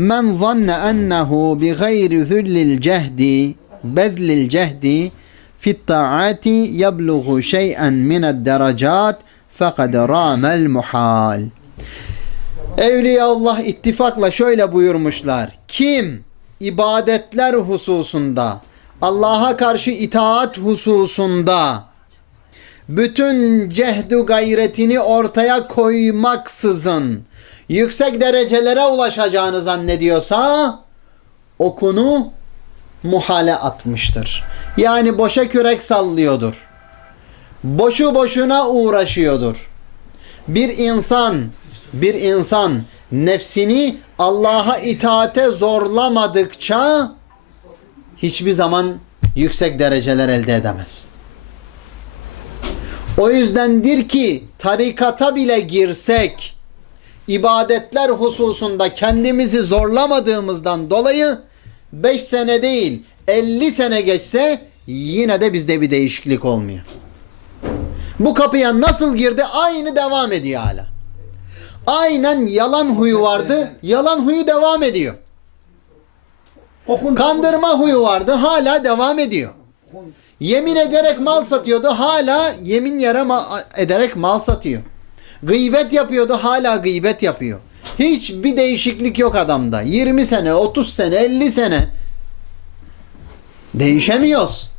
Men zanne ennehu bi gayri zullil cehdi bedlil cehdi fit taati yebluğu şey'en mined derecat fekad râmel muhal. Evliyaullah ittifakla şöyle buyurmuşlar. Kim ibadetler hususunda, Allah'a karşı itaat hususunda bütün cehdu gayretini ortaya koymaksızın yüksek derecelere ulaşacağını zannediyorsa okunu muhale atmıştır. Yani boşa kürek sallıyordur. Boşu boşuna uğraşıyordur. Bir insan bir insan nefsini Allah'a itaate zorlamadıkça hiçbir zaman yüksek dereceler elde edemez. O yüzdendir ki tarikata bile girsek ibadetler hususunda kendimizi zorlamadığımızdan dolayı 5 sene değil 50 sene geçse yine de bizde bir değişiklik olmuyor. Bu kapıya nasıl girdi aynı devam ediyor hala. Aynen yalan huyu vardı. Yalan huyu devam ediyor. Kandırma huyu vardı. Hala devam ediyor. Yemin ederek mal satıyordu. Hala yemin yere ma- ederek mal satıyor. Gıybet yapıyordu. Hala gıybet yapıyor. Hiçbir değişiklik yok adamda. 20 sene, 30 sene, 50 sene. Değişemiyoruz.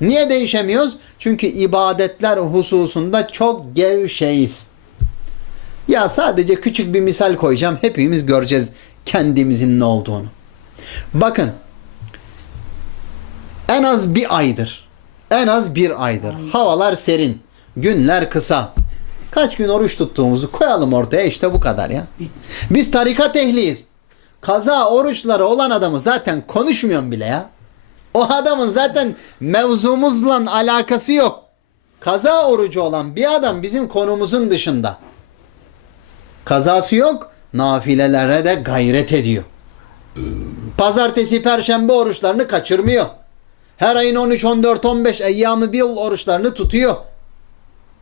Niye değişemiyoruz? Çünkü ibadetler hususunda çok gevşeyiz. Ya sadece küçük bir misal koyacağım. Hepimiz göreceğiz kendimizin ne olduğunu. Bakın. En az bir aydır. En az bir aydır. Havalar serin. Günler kısa. Kaç gün oruç tuttuğumuzu koyalım ortaya işte bu kadar ya. Biz tarikat ehliyiz. Kaza oruçları olan adamı zaten konuşmuyorum bile ya. O adamın zaten mevzumuzla alakası yok. Kaza orucu olan bir adam bizim konumuzun dışında. Kazası yok, nafilelere de gayret ediyor. Pazartesi, perşembe oruçlarını kaçırmıyor. Her ayın 13, 14, 15 eyyamı bir oruçlarını tutuyor.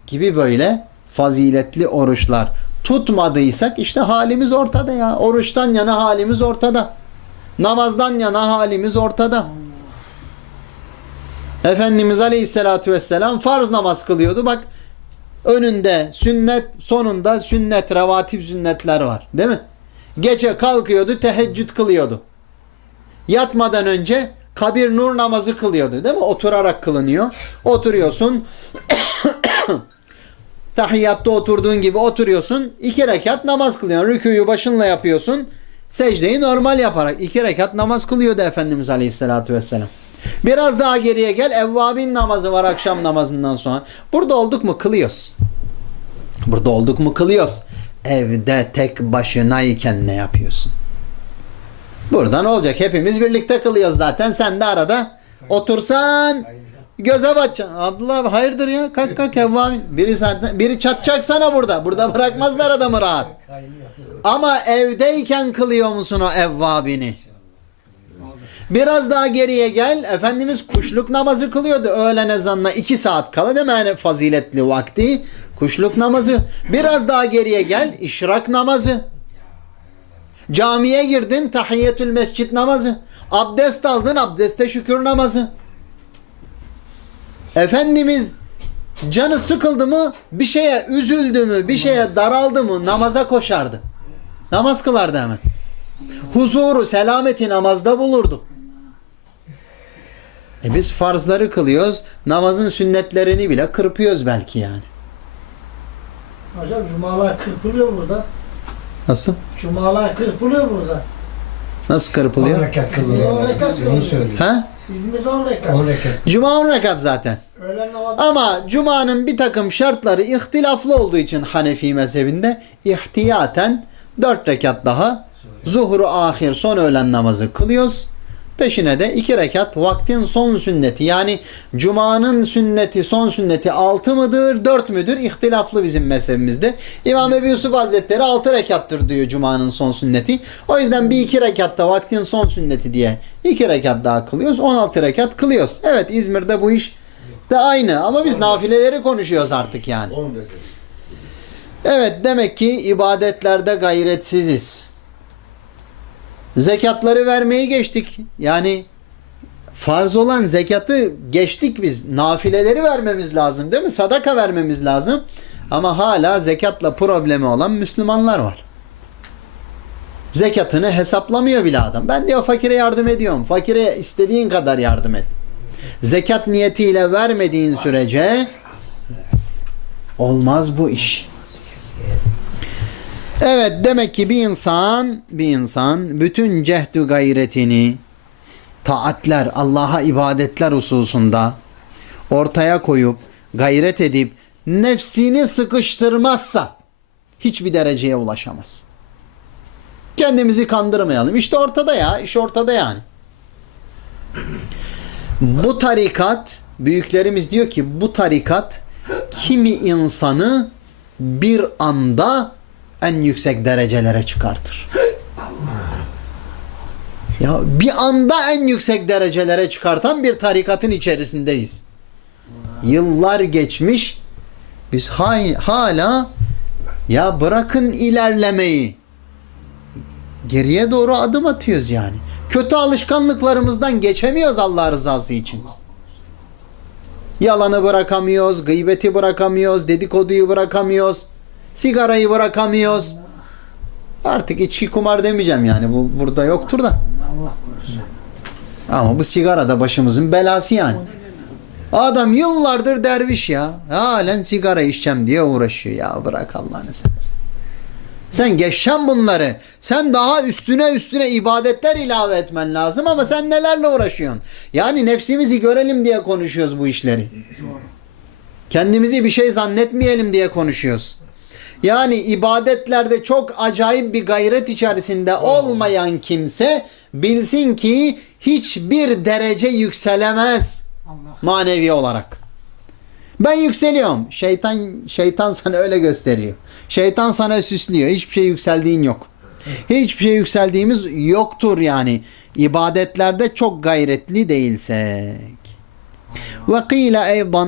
Gibi böyle faziletli oruçlar. Tutmadıysak işte halimiz ortada ya. Oruçtan yana halimiz ortada. Namazdan yana halimiz ortada. Efendimiz Aleyhisselatü Vesselam farz namaz kılıyordu. Bak önünde sünnet, sonunda sünnet, revatip sünnetler var. Değil mi? Gece kalkıyordu, teheccüd kılıyordu. Yatmadan önce kabir nur namazı kılıyordu. Değil mi? Oturarak kılınıyor. Oturuyorsun. Tahiyyatta oturduğun gibi oturuyorsun. iki rekat namaz kılıyorsun. Rüküyü başınla yapıyorsun. Secdeyi normal yaparak iki rekat namaz kılıyordu Efendimiz Aleyhisselatü Vesselam. Biraz daha geriye gel. Evvabin namazı var akşam namazından sonra. Burada olduk mu kılıyoruz. Burada olduk mu kılıyoruz. Evde tek başınayken ne yapıyorsun? Burada ne olacak? Hepimiz birlikte kılıyoruz zaten. Sen de arada otursan göze bakacaksın. Abdullah hayırdır ya? Kalk kalk evvabin. Biri, zaten, biri çatacak sana burada. Burada bırakmazlar adamı rahat. Ama evdeyken kılıyor musun o evvabini? Biraz daha geriye gel. Efendimiz kuşluk namazı kılıyordu. Öğlen ezanına iki saat kala değil mi? Yani faziletli vakti. Kuşluk namazı. Biraz daha geriye gel. işrak namazı. Camiye girdin. Tahiyyetül mescit namazı. Abdest aldın. Abdeste şükür namazı. Efendimiz canı sıkıldı mı bir şeye üzüldü mü bir şeye daraldı mı namaza koşardı. Namaz kılardı hemen. Huzuru, selameti namazda bulurdu. E biz farzları kılıyoruz. Namazın sünnetlerini bile kırpıyoruz belki yani. Hocam cumalar kırpılıyor burada. Nasıl? Cumalar kırpılıyor burada. Nasıl 10 kırpılıyor? rekat kılıyorlar. İşte onu söylüyor. Ha? İzmir'de 10 rekat. 10 rekat. Cuma 10 rekat zaten. Öğlen namazı Ama Cuma'nın bir takım şartları ihtilaflı olduğu için Hanefi mezhebinde ihtiyaten 4 rekat daha zuhru ahir son öğlen namazı kılıyoruz. Peşine de 2 rekat vaktin son sünneti yani Cuma'nın sünneti son sünneti 6 mıdır 4 müdür ihtilaflı bizim mezhebimizde. İmam Ebu Yusuf Hazretleri 6 rekattır diyor Cuma'nın son sünneti. O yüzden bir iki rekatta vaktin son sünneti diye 2 rekat daha kılıyoruz 16 rekat kılıyoruz. Evet İzmir'de bu iş de aynı ama biz nafileleri konuşuyoruz artık yani. 10 rekat. Evet demek ki ibadetlerde gayretsiziz. Zekatları vermeyi geçtik. Yani farz olan zekatı geçtik biz. Nafileleri vermemiz lazım değil mi? Sadaka vermemiz lazım. Ama hala zekatla problemi olan Müslümanlar var. Zekatını hesaplamıyor bile adam. Ben diyor fakire yardım ediyorum. Fakire istediğin kadar yardım et. Zekat niyetiyle vermediğin sürece olmaz bu iş. Evet demek ki bir insan bir insan bütün cehdü gayretini taatler, Allah'a ibadetler hususunda ortaya koyup gayret edip nefsini sıkıştırmazsa hiçbir dereceye ulaşamaz. Kendimizi kandırmayalım. İşte ortada ya, iş ortada yani. Bu tarikat büyüklerimiz diyor ki bu tarikat kimi insanı bir anda en yüksek derecelere çıkartır. Ya bir anda en yüksek derecelere çıkartan bir tarikatın içerisindeyiz. Yıllar geçmiş biz hala ya bırakın ilerlemeyi geriye doğru adım atıyoruz yani. Kötü alışkanlıklarımızdan geçemiyoruz Allah rızası için. Yalanı bırakamıyoruz, gıybeti bırakamıyoruz, dedikoduyu bırakamıyoruz, sigarayı bırakamıyoruz. Artık içki kumar demeyeceğim yani bu burada yoktur da. Allah korusun. Ama bu sigara da başımızın belası yani. Adam yıllardır derviş ya. Halen sigara içeceğim diye uğraşıyor. Ya bırak Allah'ını seversen. Sen geçeceksin bunları. Sen daha üstüne üstüne ibadetler ilave etmen lazım ama sen nelerle uğraşıyorsun? Yani nefsimizi görelim diye konuşuyoruz bu işleri. Kendimizi bir şey zannetmeyelim diye konuşuyoruz. Yani ibadetlerde çok acayip bir gayret içerisinde olmayan kimse bilsin ki hiçbir derece yükselemez manevi olarak. Ben yükseliyorum. Şeytan şeytan sana öyle gösteriyor. Şeytan sana süslüyor. Hiçbir şey yükseldiğin yok. Hiçbir şey yükseldiğimiz yoktur yani. İbadetlerde çok gayretli değilsek. Ve kıyle eydan